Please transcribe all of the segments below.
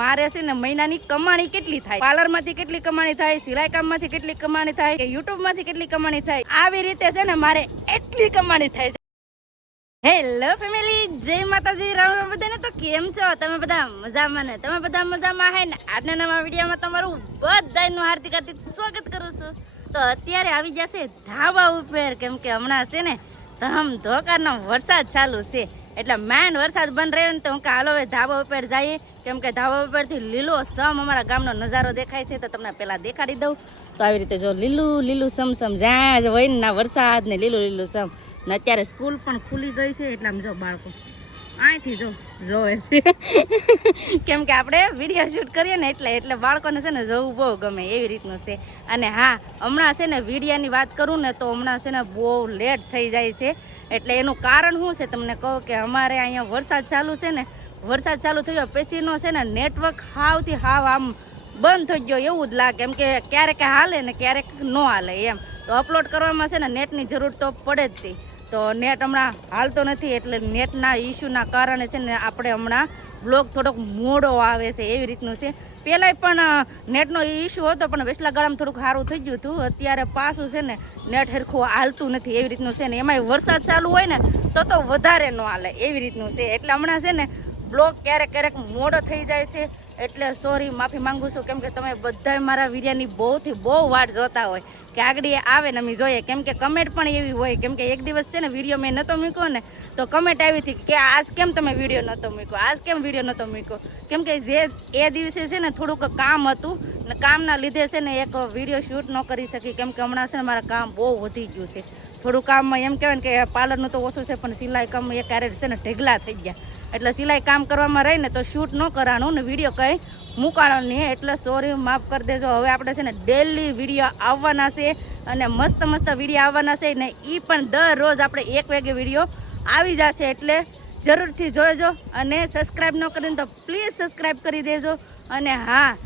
મારે છે ને મહિનાની કમાણી કેટલી થાય, પાર્લર માંથી કેટલી કમાણી થાય, સિલાઈ કામ માંથી કેટલી કમાણી થાય, કે યુટ્યુબ માંથી કેટલી કમાણી થાય, આવી રીતે છે ને મારે એટલી કમાણી થાય છે. હેલો ફેમિલી, જય માતાજી, રામ રામ બધાને. તો કેમ છો તમે બધા? મજામાં ને? તમે બધા મજામાં હે ને? આજના નવા વિડીયોમાં તમારું બધાનું હાર્દિક હાર્દિક સ્વાગત કરું છું. તો અત્યારે આવી જશે ધાબા ઉપર, કેમ કે હમણાં છે ને ધોકાનો વરસાદ ચાલુ છે, એટલે મેન વરસાદ બંધ રહ્યો ને તો હું હાલો ધાબા ઉપર જઈએ, કેમ કે ધાબા ઉપરથી લીલો સમ અમારા ગામનો નજારો દેખાય છે. તો તમને પેલા દેખાડી દઉં. તો આવી રીતે જો લીલું લીલું સમસમ જ્યાં જ હોય ને વરસાદ ને લીલું લીલું સમ ને. અત્યારે સ્કૂલ પણ ખુલી ગઈ છે, એટલે આમ જો બાળકો અહીંથી જોવે છે કેમ કે આપણે વિડીયો શૂટ કરીએ ને એટલે બાળકોને છે ને જોવું બહુ ગમે, એવી રીતનું છે. અને હા, હમણાં છે ને વિડીયાની વાત કરું ને તો હમણાં છે ને બહુ લેટ થઈ જાય છે. એટલે એનું કારણ શું છે તમને કહું કે અમારે અહીંયા વરસાદ ચાલુ છે ને, વરસાદ ચાલુ થયો પછીનો છે ને નેટવર્ક હાવથી હાવ આમ બંધ થઈ ગયો એવું જ લાગે, કેમ કે ક્યારેક હાલે ને ક્યારેક ન હાલે એમ. તો અપલોડ કરવામાં છે ને નેટની જરૂર તો પડે જ હતી. તો નેટ હમણાં હાલતો નથી, એટલે નેટના ઇસ્યુના કારણે છે ને આપણે હમણાં બ્લોગ થોડોક મોડો આવે છે, એવી રીતનું છે. પહેલાંય પણ નેટનો ઇસ્યુ હતો, પણ વેસલા ગાળામાં થોડુંક સારું થઈ ગયું હતું. અત્યારે પાછું છે ને નેટ સરખું હાલતું નથી, એવી રીતનું છે ને. એમાંય વરસાદ ચાલુ હોય ને તો વધારે ન હાલે, એવી રીતનું છે. એટલે હમણાં છે ને બ્લોગ ક્યારેક ક્યારેક મોડો થઈ જાય છે, એટલે સોરી, માફી માંગુ છું. કેમ કે તમે બધા મારા વિડીયોની બહુ વાટ જોતા હોય કે આગળ આવે ને અમે જોઈએ, કેમ કે કમેન્ટ પણ એવી હોય. કેમ કે એક દિવસ છે ને વિડીયો મેં નહોતો મૂક્યો ને તો કમેન્ટ આવી હતી કે આજ કેમ તમે વિડીયો નહોતો મૂક્યો, આજ કેમ વિડીયો નહોતો મૂક્યો. કેમ કે જે એ દિવસે છે ને થોડુંક કામ હતું ને કામના લીધે છે ને એક વિડીયો શૂટ ન કરી શકી. કેમ કે હમણાં છે ને મારા કામ બહુ વધી ગયું છે. થોડું કામમાં એમ કહેવાય ને કે પાર્લરનું તો ઓછું છે, પણ સિલાઈ કામ એક ક્યારે છે ને ઢગલા થઈ ગયા. એટલે સિલાઈ કામ કરવામાં રહીને તો શૂટ ન કરવાનું ને વિડીયો કંઈ મૂકાણો નહીં, એટલે સોરી, માફ કરી દેજો. હવે આપણે છે ને ડેલી વિડીયો આવવાના છે, અને મસ્ત મસ્ત વિડીયો આવવાના છે ને. એ પણ દરરોજ આપણે 1 વાગે વિડીયો આવી જશે, એટલે જરૂરથી જોજો. અને સબસ્ક્રાઈબ ન કરીને તો પ્લીઝ સબસ્ક્રાઈબ કરી દેજો. અને હા,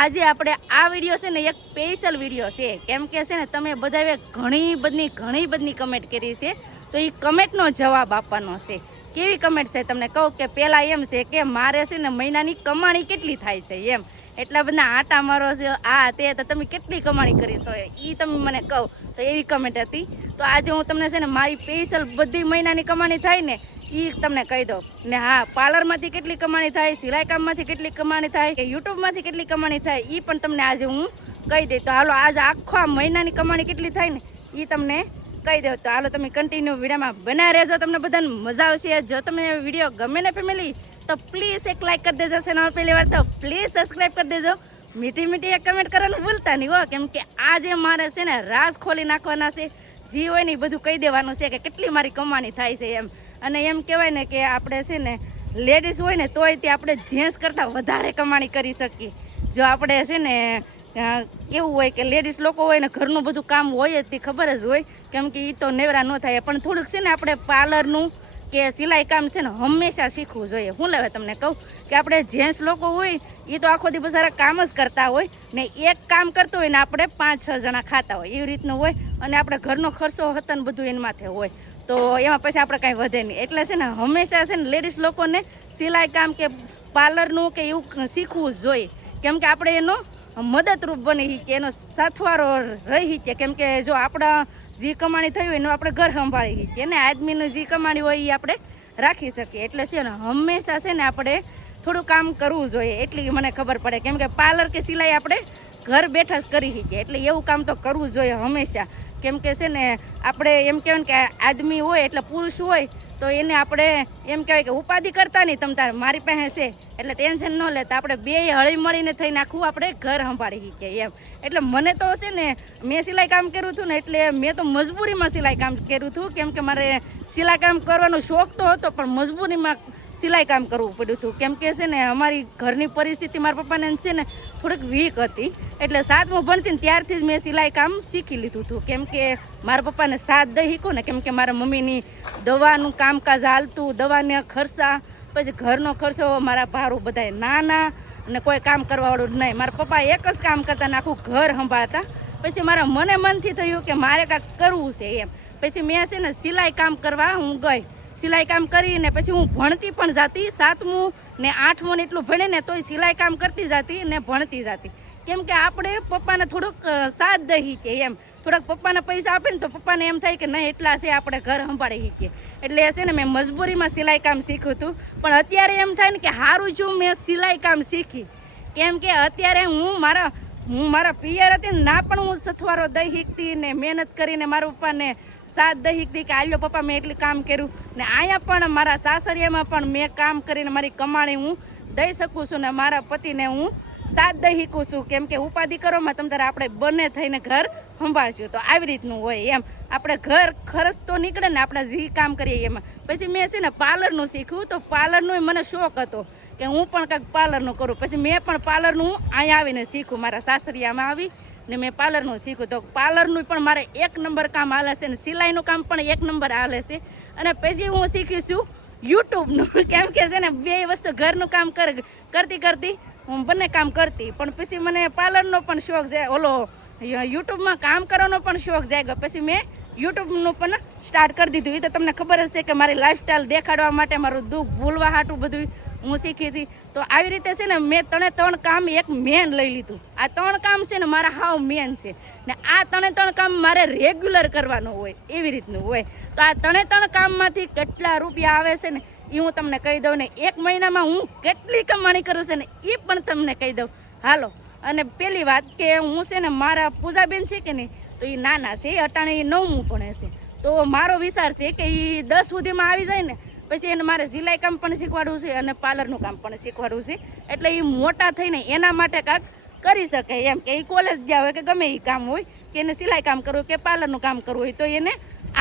આજે આપણે આ વિડીયો છે ને એક સ્પેશિયલ વિડીયો છે, કેમ કે છે ને તમે બધાએ ઘણી બધી કમેન્ટ કરી છે, તો એ કમેન્ટનો જવાબ આપવાનો છે. કેવી કમેન્ટ છે તમને કહું કે પહેલાં એમ છે કે મારે છે ને મહિનાની કમાણી કેટલી થાય છે એમ. એટલા બધા આટા મારો છે આ તે, તો તમે કેટલી કમાણી કરીશો એ તમે મને કહો. તો એવી કમેન્ટ હતી. તો આજે હું તમને છે ને મારી સ્પેશિયલ બધી મહિનાની કમાણી થાય ને એ તમને કહી દઉં. ને હા, પાર્લરમાંથી કેટલી કમાણી થાય, સિલાઈ કામમાંથી કેટલી કમાણી થાય, કે યુટ્યુબમાંથી કેટલી કમાણી થાય, એ પણ તમને આજે હું કહી દઈ. તો હાલો આજે આખા મહિનાની કમાણી કેટલી થાય ને એ તમને કહી દઉં. તો હાલો તમે કન્ટિન્યુ વિડીયોમાં બના રહેજો, તમને બધાને મજા આવશે. જો તમને વિડીયો ગમે ને ફેમિલી તો પ્લીઝ એક લાઈક કરી દેજો. ચેનલ પહેલી વાર તો પ્લીઝ સબસ્ક્રાઈબ કરી દેજો. મીઠી એક કમેન્ટ કરવાનું ભૂલતા નહીં હો, કેમ કે આજે મારે છે ને રાજ ખોલી નાખવાના છે. જે હોય ને એ બધું કહી દેવાનું છે કે કેટલી મારી કમાણી થાય છે એમ. અને એમ કહેવાય ને કે આપણે છે ને લેડીઝ હોય ને તોય તે આપણે જેન્ટ્સ કરતાં વધારે કમાણી કરી શકીએ. જો આપણે છે ને કેવું હોય કે લેડીઝ લોકો હોય ને ઘરનું બધું કામ હોય જ તે ખબર જ હોય, કેમ કે એ તો નેવરા ન થાય. પણ થોડુંક છે ને આપણે પાર્લરનું કે સિલાઈ કામ છે ને હંમેશા શીખવું જોઈએ. હું લેવા તમને કહું કે આપણે જેન્ટ્સ લોકો હોય એ તો આખો દી બસારા કામ જ કરતા હોય ને, એક કામ કરતો હોય ને આપણે 5-6 જણા ખાતા હોય, એવી રીતનું હોય. અને આપણે ઘરનો ખર્ચો હતા ને બધું એના માથે હોય, તો એમાં પછી આપણે કાંઈ વધે નહીં. એટલે છે ને હંમેશા છે ને લેડીઝ લોકોને સિલાઈ કામ કે પાર્લરનું કે એવું શીખવું જ જોઈએ, કેમ કે આપણે એનો મદદરૂપ બની શીખીએ, એનો સાથવારો રહી શીખીએ. કેમ કે જો આપણા જે કમાણી થઈ હોય એનું આપણે ઘર સંભાળી શીખીએ ને આદમીનું જે કમાણી હોય એ આપણે રાખી શકીએ. એટલે છે ને હંમેશા છે ને આપણે થોડું કામ કરવું જોઈએ, એટલી મને ખબર પડે. કેમ કે પાર્લર કે સિલાઈ આપણે ઘર બેઠા જ કરી શીખીએ, એટલે એવું કામ તો કરવું જોઈએ હંમેશા. કેમ કે છે ને આપણે એમ કહેવાય કે આદમી હોય એટલે પુરુષ હોય તો એને આપણે એમ કહેવાય કે ઉપાધિ કરતા નહીં, તમ તાર મારી પાસે છે એટલે ટેન્શન ન લેતા. આપણે બે હળી મળીને થઈને આખું આપણે ઘર સંભાળી શીખીએ એમ. એટલે મને તો છે ને મેં સિલાઈ કામ કર્યું હતું ને, એટલે મેં તો મજબૂરીમાં સિલાઈ કામ કર્યું હતું. કેમ કે મારે સિલાઈ કામ કરવાનો શોખ તો હતો, પણ મજબૂરીમાં સિલાઈ કામ કરવું પડ્યું હતું. કેમ કે છે ને અમારી ઘરની પરિસ્થિતિ મારા પપ્પાને છે ને થોડીક વીક હતી, એટલે 7મું ભણતી ને ત્યારથી જ મેં સિલાઈ કામ શીખી લીધું હતું. કેમ કે મારા પપ્પાને સાથ દઈ શીખું ને, કેમ કે મારા મમ્મીની દવાનું કામકાજ હાલતું, દવાના ખર્ચા, પછી ઘરનો ખર્ચો, મારા ભારું બધાય નાના અને કોઈ કામ કરવાવાળું જ નહીં. મારા પપ્પા એક જ કામ કરતા ને આખું ઘર સંભાળતા. પછી મને મનથી થયું કે મારે કાંઈક કરવું છે એમ. પછી મેં છે ને સિલાઈ કામ કરવા હું ગઈ. સિલાઈ કામ કરીને પછી હું ભણતી પણ જાતી, 7મું ને 8મું ને એટલું ભણે ને તોય સિલાઈ કામ કરતી જાતી ને ભણતી જાતી. કેમ કે આપણે પપ્પાને થોડુંક સાથ દઈ શીખીએ એમ, થોડાક પપ્પાને પૈસા આપે ને તો પપ્પાને એમ થાય કે નહીં એટલા છે આપણે ઘર સંભાળી શીખીએ. એટલે છે ને મેં મજબૂરીમાં સિલાઈ કામ શીખ્યું હતું. પણ અત્યારે એમ થાય ને કે સારું જો મેં સિલાઈ કામ શીખી, કેમ કે અત્યારે હું મારા પિયર હતી ને ના પણ હું સથવારો દઈ શીખતી ને મહેનત કરીને મારા પપ્પાને સાથ દઈ શીખતી કે આલ્યો પપ્પા મેં એટલું કામ કર્યું. ને અહીંયા પણ મારા સાસરિયામાં પણ મેં કામ કરીને મારી કમાણી હું દઈ શકું છું ને મારા પતિને હું સાથ દઈ શીખું છું. કેમ કે ઉપાધિ કરોમાં તમ તારે આપણે બંને થઈને ઘર સંભાળશું. તો આવી રીતનું હોય એમ, આપણે ઘર ખર્ચ તો નીકળે ને આપણે જે કામ કરીએ એમાં. પછી મેં છે ને પાર્લરનું શીખ્યું, તો પાર્લરનો મને શોખ હતો કે હું પણ કંઈક પાર્લરનું કરું. પછી મેં પણ પાર્લરનું અહીંયા આવીને શીખું, મારા સાસરિયામાં આવી ને મેં પાર્લરનું શીખ્યું. તો પાર્લરનું પણ મારે 1 નંબર કામ હાલે છે ને સિલાઈનું કામ પણ 1 નંબર હાલે છે. અને પછી હું શીખીશું યુટ્યુબનું, કેમ કે છે ને 2 વસ્તુ ઘરનું કામ કરતી હું બંને કામ કરતી. પણ પછી મને પાર્લરનો પણ શોખ છે, ઓલો યુટ્યુબમાં કામ કરવાનો પણ શોખ જાગ્યો. પછી મેં યુટ્યુબનું પણ સ્ટાર્ટ કરી દીધું. એ તો તમને ખબર જ છે કે મારી લાઈફસ્ટાઈલ દેખાડવા માટે, મારું દુઃખ ભૂલવા હાટું બધું હું શીખી હતી. તો આવી રીતે છે ને મેં 3 કામ એક મેન લઈ લીધું. આ 3 કામ છે ને મારા હાવ મેન છે ને આ 3 કામ મારે રેગ્યુલર કરવાનું હોય, એવી રીતનું હોય. તો આ 3 કામમાંથી કેટલા રૂપિયા આવે છે ને એ હું તમને કહી દઉં ને 1 મહિનામાં હું કેટલી કમાણી કરું છે ને એ પણ તમને કહી દઉં. હાલો. અને પેલી વાત કે હું છે ને મારા પૂજાબેન છે કે નહીં, તો એ નાના છે, એ અટાણે 9મું ભણે છે. તો મારો વિચાર છે કે એ 10 સુધીમાં આવી જાય ને પછી એને મારે સિલાઈ કામ પણ શીખવાડવું છે અને પાર્લરનું કામ પણ શીખવાડવું છે. એટલે એ મોટા થઈને એના માટે કાંઈક કરી શકે એમ, કે એ કોલેજ ગયા હોય કે ગમે એ કામ હોય, કે એને સિલાઈ કામ કરવું કે પાર્લરનું કામ કરવું હોય તો એને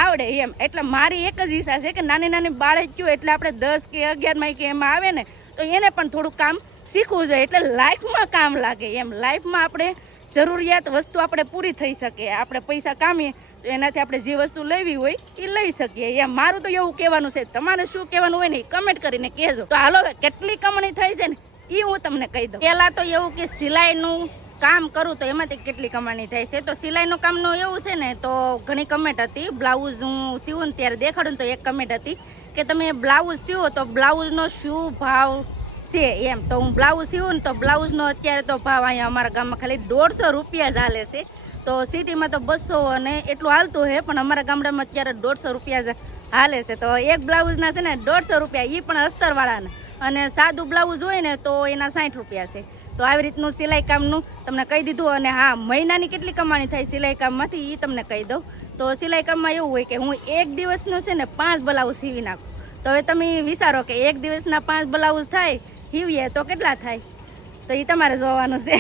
આવડે એમ. એટલે મારી એક જ ઈચ્છા છે કે નાની બાળકીઓ એટલે આપણે 10 કે 11માં કે એમાં આવે ને તો એને પણ થોડુંક કામ શીખવું જોઈએ, એટલે લાઈફમાં કામ લાગે એમ. લાઈફમાં આપણે જરૂરિયાત વસ્તુ આપણે પૂરી થઈ શકે, આપણે પૈસા કામીએ તો એનાથી આપણે જે વસ્તુ લેવી હોય એ લઈ શકીએ એમ. મારું તો એવું કહેવાનું છે, તમારે શું કહેવાનું હોય ને એ કમેન્ટ કરીને કહેજો. તો હાલો કેટલી કમાણી થઈ છે ને એ હું તમને કહી દઉં. પહેલાં તો એવું કે સિલાઈનું કામ કરું તો એમાંથી કેટલી કમાણી થાય છે. તો સિલાઈનું કામનું એવું છે ને, તો ઘણી કમેન્ટ હતી. બ્લાઉઝ હું સીવું ને ત્યારે દેખાડું ને તો એક કમેન્ટ હતી કે તમે બ્લાઉઝ સીવો તો બ્લાઉઝનો શું ભાવ છે એમ. તો હું બ્લાઉઝ સીવું ને તો બ્લાઉઝનો અત્યારે તો ભાવ અહીંયા અમારા ગામમાં ખાલી 150 રૂપિયા જ હાલે છે. તો સિટીમાં તો 200 અને એટલું હાલતું છે, પણ અમારા ગામડામાં અત્યારે 150 રૂપિયા જ હાલે છે. તો એક બ્લાઉઝના છે ને 150 રૂપિયા, એ પણ અસ્તરવાળાના. અને સાદું બ્લાઉઝ હોય ને તો એના 60 રૂપિયા છે. તો આવી રીતનું સિલાઈ કામનું તમને કહી દીધું. અને હા, મહિનાની કેટલી કમાણી થાય સિલાઈ કામમાંથી એ તમને કહી દઉં. તો સિલાઈ કામમાં એવું હોય કે હું 1 દિવસનું છે ને 5 બ્લાઉઝ સીવી નાખું. તો હવે તમે વિચારો કે 1 દિવસના 5 બ્લાઉઝ થાય સીવીએ તો કેટલા થાય, તો એ તમારે જોવાનું છે.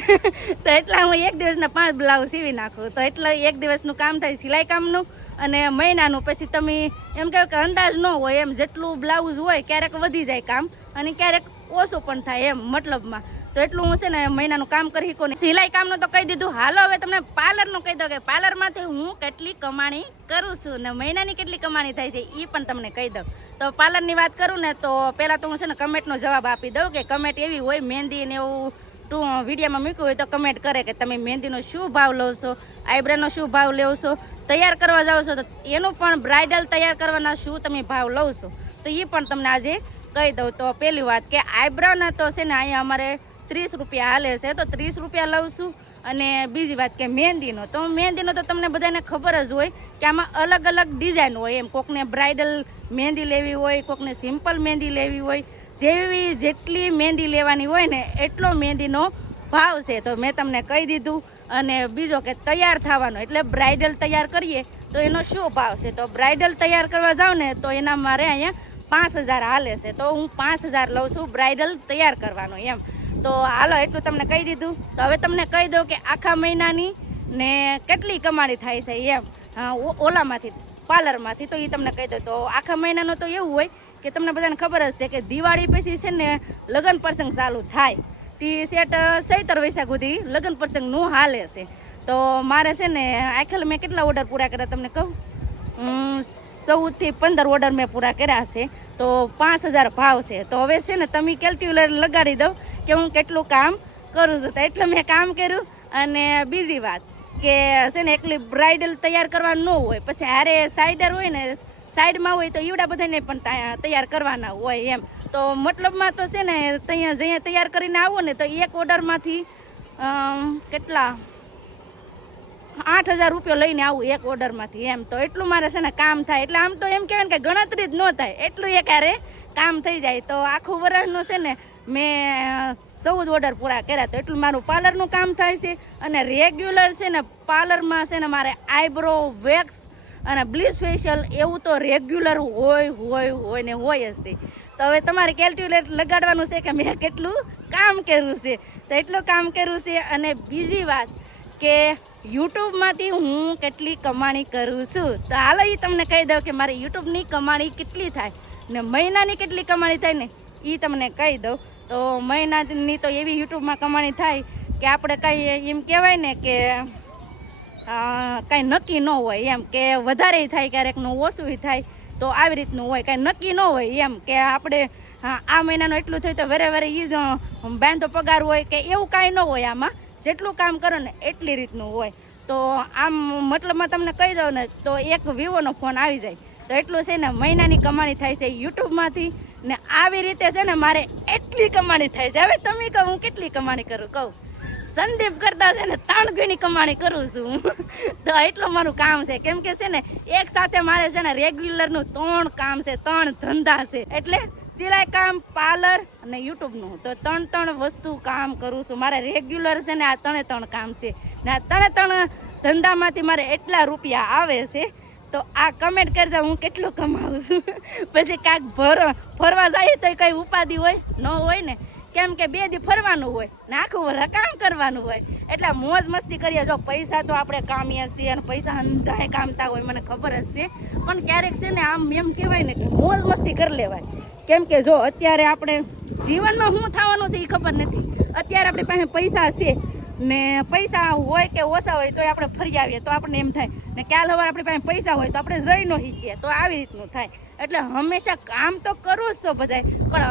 તો એટલા હું 1 દિવસના 5 બ્લાઉઝ સીવી નાખું, તો એટલે 1 દિવસનું કામ થાય સિલાઈ કામનું. અને મહિનાનું પછી તમે એમ કહો કે અંદાજ ન હોય એમ, જેટલું બ્લાઉઝ હોય ક્યારેક વધી જાય કામ અને ક્યારેક ઓછું પણ થાય એમ મતલબમાં. તો એટલું હું છે ને મહિનાનું કામ કરી શકું. સિલાઈ કામનું તો કહી દીધું. હાલો હવે તમને પાર્લરનું કહી દઉં કે પાર્લરમાંથી હું કેટલી કમાણી કરું છું ને મહિનાની કેટલી કમાણી થાય છે એ પણ તમને કહી દઉં. તો પાર્લરની વાત કરું ને તો પહેલાં તો હું છે ને કમેન્ટનો જવાબ આપી દઉં કે કમેન્ટ એવી હોય મહેંદી ને એવું વિડીયોમાં મૂક્યું હોય તો કમેન્ટ કરે કે તમે મહેંદીનો શું ભાવ લો છો, આઈબ્રોનો શું ભાવ લેવો છો, તૈયાર કરવા જાઓ છો તો એનું પણ બ્રાઇડલ તૈયાર કરવાના શું તમે ભાવ લો છો, તો એ પણ તમને આજે કહી દઉં. તો પહેલી વાત કે આઈબ્રોના તો છે ને અહીંયા અમારે 30 રૂપિયા હાલે છે, તો 30 રૂપિયા લઉં છું. અને બીજી વાત કે મહેંદીનો તો તમને બધાને ખબર જ હોય કે આમાં અલગ અલગ ડિઝાઇન હોય એમ. કોકને બ્રાઇડલ મહેંદી લેવી હોય, કોકને સિમ્પલ મહેંદી લેવી હોય, જેટલી મહેંદી લેવાની હોય ને એટલો મહેંદીનો ભાવ છે. તો મેં તમને કહી દીધું. અને બીજો કે તૈયાર થવાનો એટલે બ્રાઇડલ તૈયાર કરીએ તો એનો શું ભાવ છે. તો બ્રાઇડલ તૈયાર કરવા જાઉં ને તો એના મારે અહીંયા 5000 હાલે છે. તો હું 5000 લઉં છું બ્રાઇડલ તૈયાર કરવાનો એમ. તો હાલો એટલું તમને કહી દીધું. તો હવે તમને કહી દઉં કે આખા મહિનાની ને કેટલી કમાણી થાય છે એમ ઓલામાંથી પાર્લરમાંથી. તો એ તમને કહી દઉં. તો આખા મહિનાનો તો એવું હોય કે તમને બધાને ખબર જ છે કે દિવાળી પછી છે ને લગ્ન પ્રસંગ ચાલુ થાય, તે સેટ 17 વૈશાખ સુધી લગ્ન પ્રસંગનું હાલે છે. તો મારે છે ને આખેલ મેં કેટલા ઓર્ડર પૂરા કર્યા તમને કહું, 14 થી 15 ઓર્ડર મેં પૂરા કર્યા છે. તો 5000 ભાવ છે. તો હવે છે ને તમે કેલ્ક્યુલેટર લગાડી દો કે હું કેટલું કામ કરું છું. તો એટલે મેં કામ કર્યું. અને બીજી વાત કે છે ને એકલી બ્રાઇડલ તૈયાર કરવા ન હોય, પછી હારે સાઈડર હોય ને સાઈડમાં હોય તો ઈવડા બધાને પણ તૈયાર કરવાના હોય એમ. તો મતલબમાં તો છે ને ત્યાં જઈએ તૈયાર કરીને આવો ને તો એક ઓર્ડરમાંથી કેટલા 8,000 રૂપિયા લઈને આવું એક ઓર્ડરમાંથી એમ. તો એટલું મારે છે ને કામ થાય. એટલે આમ તો એમ કહેવાય ને કે ગણતરી જ ન થાય એટલું એકારે કામ થઈ જાય. તો આખું વર્ષનું છે ને મેં 14 ઓર્ડર પૂરા કર્યા. તો એટલું મારું પાર્લરનું કામ થાય છે. અને રેગ્યુલર છે ને પાર્લરમાં છે ને મારે આઈબ્રો વેક્સ અને બ્લીચ ફેશિયલ એવું તો રેગ્યુલર હોય ને હોય જ તે. તો હવે તમારે કેલ્ક્યુલેટ લગાડવાનું છે કે મેં કેટલું કામ કર્યું છે. તો એટલું કામ કર્યું છે. અને બીજી વાત કે યુટ્યુબમાંથી હું કેટલી કમાણી કરું છું. તો હાલ એ તમને કહી દઉં કે મારી યુટ્યુબની કમાણી કેટલી થાય ને મહિનાની કેટલી કમાણી થાય ને એ તમને કહી દઉં. તો મહિનાની તો એવી યુટ્યુબમાં કમાણી થાય કે આપણે કંઈ એમ કહેવાય ને કે કાંઈ નક્કી ન હોય એમ. કે વધારે થાય ક્યારેકનું ઓછું થાય. તો આવી રીતનું હોય. કાંઈ નક્કી ન હોય એમ કે આપણે આ મહિનાનું એટલું થયું તો વેરે એ જ બાંધો પગાર હોય કે એવું કાંઈ ન હોય. આમાં જેટલું કામ કરો ને એટલી રીતનું હોય. તો આમ મતલબમાં તમને કહી દઉં ને તો એક વિવોનો ફોન આવી જાય. તો એટલું છે ને મહિનાની કમાણી થાય છે યુટ્યુબમાંથી. ને આવી રીતે છે ને મારે એટલી કમાણી થાય છે. હવે તમે કહો હું કેટલી કમાણી કરું કહું. સંદીપ કરતા છે ને 3 ગણી કમાણી કરું છું. તો એટલું મારું કામ છે. કેમ કે છે ને એક સાથે મારે છે ને રેગ્યુલરનું 3 કામ છે, 3 ધંધા છે. એટલે સિલાઈ કામ, પાર્લર અને યુટ્યુબનું. તો 3 વસ્તુ કામ કરું છું. મારે રેગ્યુલર છે ને આ 3 કામ છે. ને આ 3 ધંધામાંથી મારે એટલા રૂપિયા આવે છે. તો આ કમેન્ટ કરજો હું કેટલું કમાવું છું. પછી કાંઈક ફરવા જાય તો કંઈ ઉપાધિ હોય ન હોય ને. કેમ કે 2 દી ફરવાનું હોય ને આખું વર્ષ કામ કરવાનું હોય. એટલે મોજ મસ્તી કરીએ. જો પૈસા તો આપણે કામીએ છીએ અને પૈસા અંધાએ કામતા હોય મને ખબર જ છે. પણ ક્યારેક છે ને આમ એમ કહેવાય ને કે મોજ મસ્તી કરી લેવાય. કેમ કે જો અત્યારે આપણે જીવનમાં શું થવાનું છે એ ખબર નથી. અત્યારે આપણી પાસે પૈસા છે ને પૈસા હોય કે ઓછા હોય તો આપણે ફરી આવીએ તો આપણને એમ થાય ને કાલ સવારે આપણી પાસે પૈસા હોય તો આપણે જઈ ન શીખીએ. તો આવી રીતનું થાય. એટલે હંમેશા કામ તો કરવું જ છો બધાય, પણ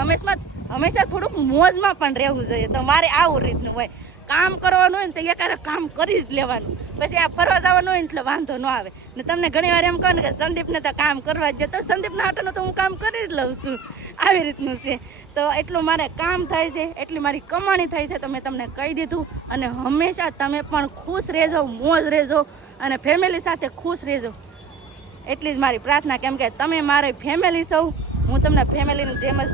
હંમેશા થોડુંક મોજમાં પણ રહેવું જોઈએ. તો મારે આવું રીતનું હોય. કામ કરવાનું હોય ને તો એકારે કામ કરી જ લેવાનું. પછી આ ફરવા જવાનું હોય ને એટલે વાંધો ન આવે. ને તમને ઘણી વાર એમ કહો ને કે સંદીપને તો કામ કરવા જ તો સંદીપના હાટનું તો હું કામ કરી જ લઉં છું. આવી રીતનું છે. તો એટલું મારે કામ થાય છે, એટલી મારી કમાણી થાય છે. તો મેં તમને કહી દીધું. અને હંમેશા તમે પણ ખુશ રહેજો, મોજ રહેજો અને ફેમિલી સાથે ખુશ રહેજો. એટલી જ મારી પ્રાર્થના. કેમ કે તમે મારી ફેમિલી છો. હું તમને ફેમિલીની જેમ જ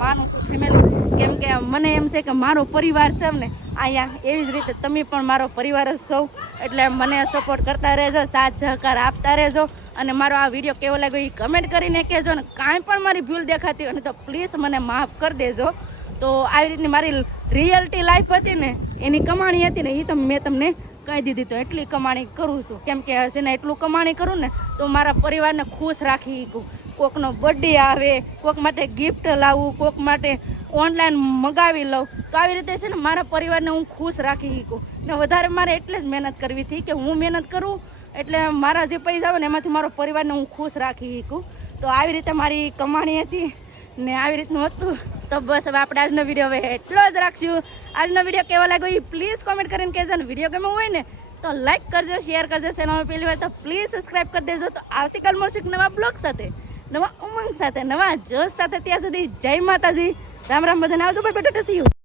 માનું છું. ફેમિલી કેમ કે મને એમ છે કે મારો પરિવાર છે ને અહીંયા, એવી જ રીતે તમે પણ મારો પરિવાર જ છો. એટલે મને સપોર્ટ કરતા રહેજો, સાથ સહકાર આપતા રહેજો. અને મારો આ વિડીયો કેવો લાગ્યો એ કમેન્ટ કરીને કહેજો. ને કાંઈ પણ મારી ભૂલ દેખાતી હોય ને તો પ્લીઝ મને માફ કરી દેજો. તો આવી રીતની મારી રિયલ્ટી લાઈફ હતી ને એની કમાણી હતી ને એ તો મેં તમને કહી દીધી. તો એટલી કમાણી કરું છું. કેમ કે છે ને એટલું કમાણી કરું ને તો મારા પરિવારને ખુશ રાખી શકું. કોકનો બર્થડે આવે, કોક માટે ગિફ્ટ લાવું, કોક માટે ઓનલાઈન મગાવી લઉં. તો આવી રીતે છે ને મારા પરિવારને હું ખુશ રાખી શકું. ને વધારે મારે એટલે જ મહેનત કરવી હતી કે હું મહેનત કરું એટલે મારા જે પૈસા આવે ને એમાંથી મારો પરિવારને હું ખુશ રાખી શકું. તો આવી રીતે મારી કમાણી હતી ને આવી રીતનું હતું. તો બસ હવે આપણે આજનો વિડીયો હવે એટલો જ રાખશું. આજનો વિડીયો કેવો લાગ્યો એ પ્લીઝ કોમેન્ટ કરીને કહેજો. ને વિડીયો ગમ્યો હોય ને તો લાઈક કરજો, શેર કરજો. ચેનલમાં પહેલી વાર તો પ્લીઝ સબસ્ક્રાઈબ કરી દેજો. તો આવતીકાલ મળશું નવા બ્લોગ સાથે, નવા ઉમંગ સાથે, નવા જોશ સાથે. ત્યાં સુધી જય માતાજી, રામ રામ. બધાને આવજો. Bye bye. Tata C you.